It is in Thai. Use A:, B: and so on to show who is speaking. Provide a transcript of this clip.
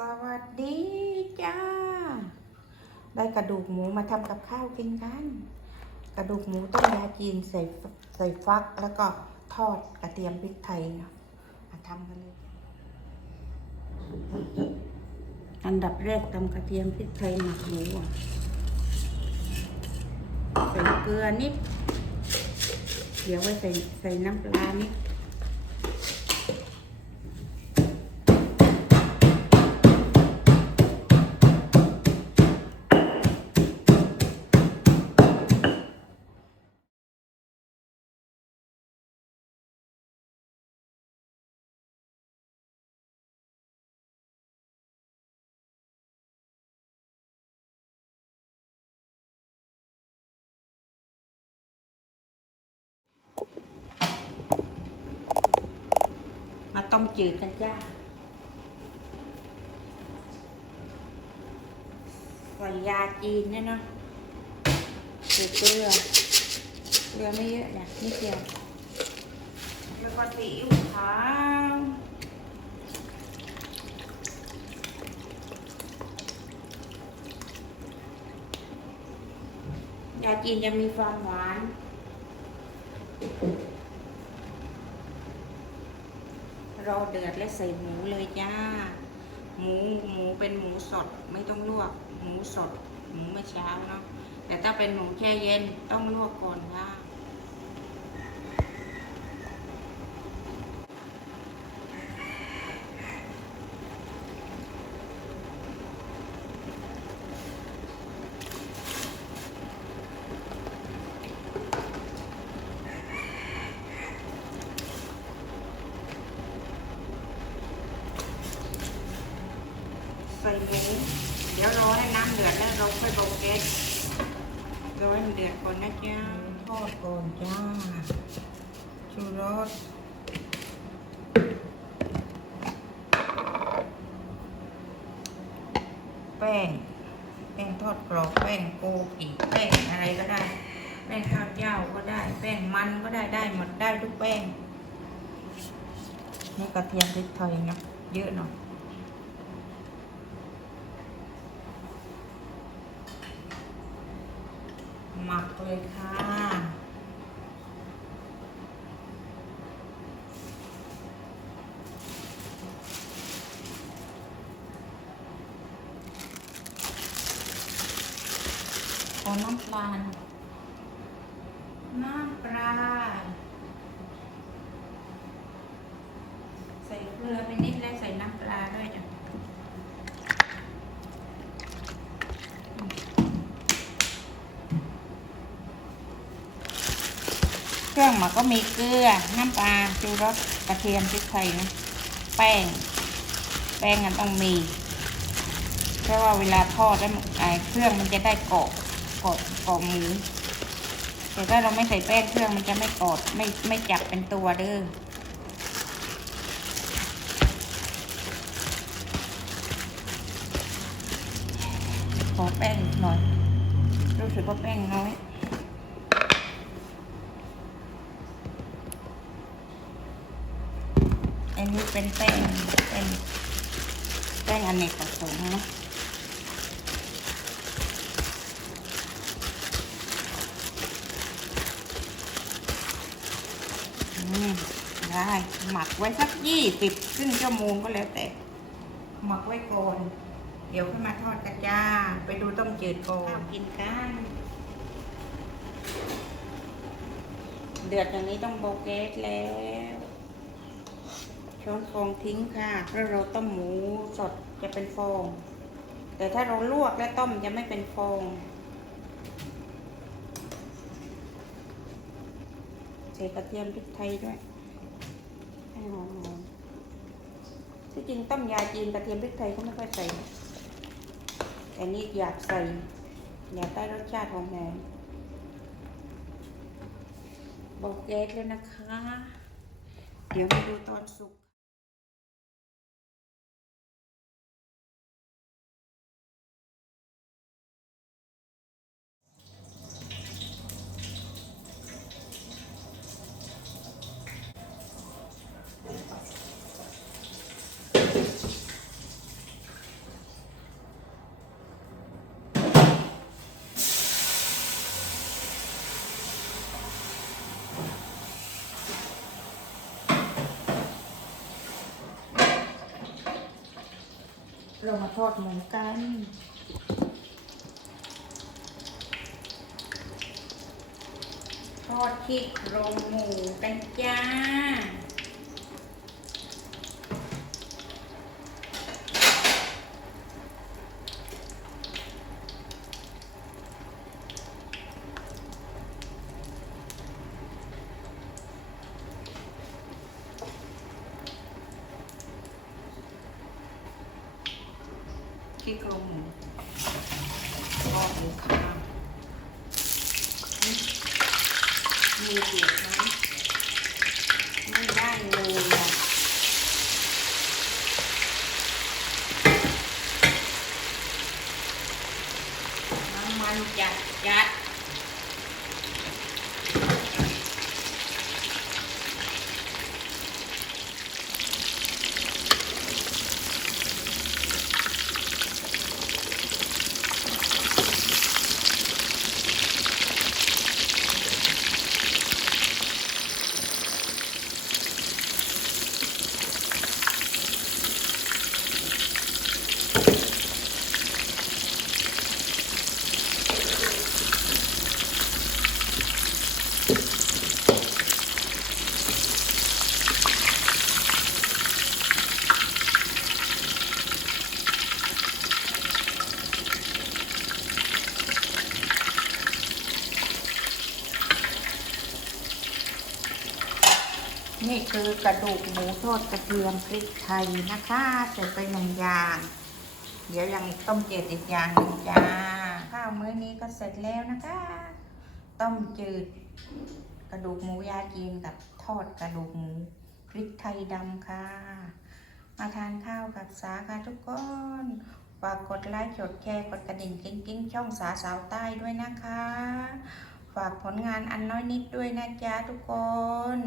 A: วัสดีจ้า ได้กระดูกหมูมาทำกับข้าวกินกัน กระดูกหมูต้มยาจีนใส่ใส่ฟักแล้วก็ทอดกระเทียมพริกไทยมาทำกันเลย อันดับแรกทำกระเทียมพริกไทยหมักหมูใส่เกลือนิด เดี๋ยวไว้ใส่ใส่น้ำปลานิด ต้มจืดกันจ้าใส่ยาจีนเนี่ยเนาะใส่เกลือ เกลือไม่เยอะนะนิดเดียว แล้วก็ซีอิ๊วขาวยาจีนจะมีความหวาน รอเดือดและใส่หมูเลยจ้า หมูหมูเป็นหมูสดไม่ต้องลวก หมูสด หมูเมื่อเช้าเนาะแต่ถ้าเป็นหมูแช่เย็นต้องลวกก่อนค่ะ ใส่หมูเดี๋ยวรอให้น้ำเดือดแล้วเราค่อยเบาแก๊ส รอให้มันเดือดก่อนนะจ้าทอดก่อนจ้าชูรสแป้งแป้งทอดกรอบแป้งโกกิแป้งอะไรก็ได้ แป้งข้าวเจ้าก็ได้ แป้งมันก็ได้ได้หมดได้ทุกแป้งนี่กระเทียมพริกไทยนะเยอะหน่อย หมักเลยค่ะขอน้ำปลาหน่อยน้ำปลา ใส่เกลือไปนิดแล้วใส่น้ำปลาด้วยจ้ะ เครื่องมักก็มีเกลือ น้ำปลาชูรสกระเทียมพริกไทยนะ แป้ง แป้งมันต้องมี เพราะว่าเวลาทอดแล้วไอ้เครื่องมันจะได้เกาะเกาะเกาะหมูแต่ถ้าเราไม่ใส่แป้งเครื่องมันจะไม่กอดไม่ไม่จับเป็นตัวเด้อขอแป้งหน่อย รู้สึกว่าแป้งน้อย นนี้เป็นแป้งเป็นแป้งอเนกประสงค์นะอืมได้หมักไว้สักยี่สิบครึ่งชั่วโมงก็แล้วแต่ หมักไว้ก่อนเดี๋ยวขึ้นมาทอดกันจ้า ไปดูต้มจืดก่อนกินกัน เดือดอย่างนี้ต้องโบเกสแล้วช้อน ฟองทิ้งค่ะเพราะเราต้มหมูสดจะเป็นฟอง แต่ถ้าเราลวกและต้มจะไม่เป็นฟอง ใส่กระเทียมพริกไทยด้วยให้หอมๆที่จริงต้มยาจีนกระเทียมพริกไทยเขาไม่ค่อยใส่ แต่นี่อยากใส่ อยากได้รสชาติหอมๆบอกแก๊สแล้วนะคะ เดี๋ยวมาดูตอนสุก เรามาทอดหมูกันทอดที่โครงหมูกันจ้า ที่โครงหมูทอดหมูข้าวมีเดียดไหมไม่ได้เลยอะน้ำมันจัดจัด นี่คือกระดูกหมูทอดกระเทียมพริกไทยนะคะใส่ไปหนึ่งอย่าง เดี๋ยวยังต้มเจ็ดอีกอย่างหนึ่งจ้าข้าวมื้อนี้ก็เสร็จแล้วนะคะ ต้มจืด กระดูกหมูยาจีนกับทอดกระดูกหมูพริกไทยดำค่ะ มาทานข้าวกับสาค่ะทุกคนฝากกดไลค์กดแชร์กดกระดิ่งกิ้งๆช่องสาสาวใต้ด้วยนะคะ ฝากผลงานอันน้อยนิดด้วยนะจ๊ะทุกคน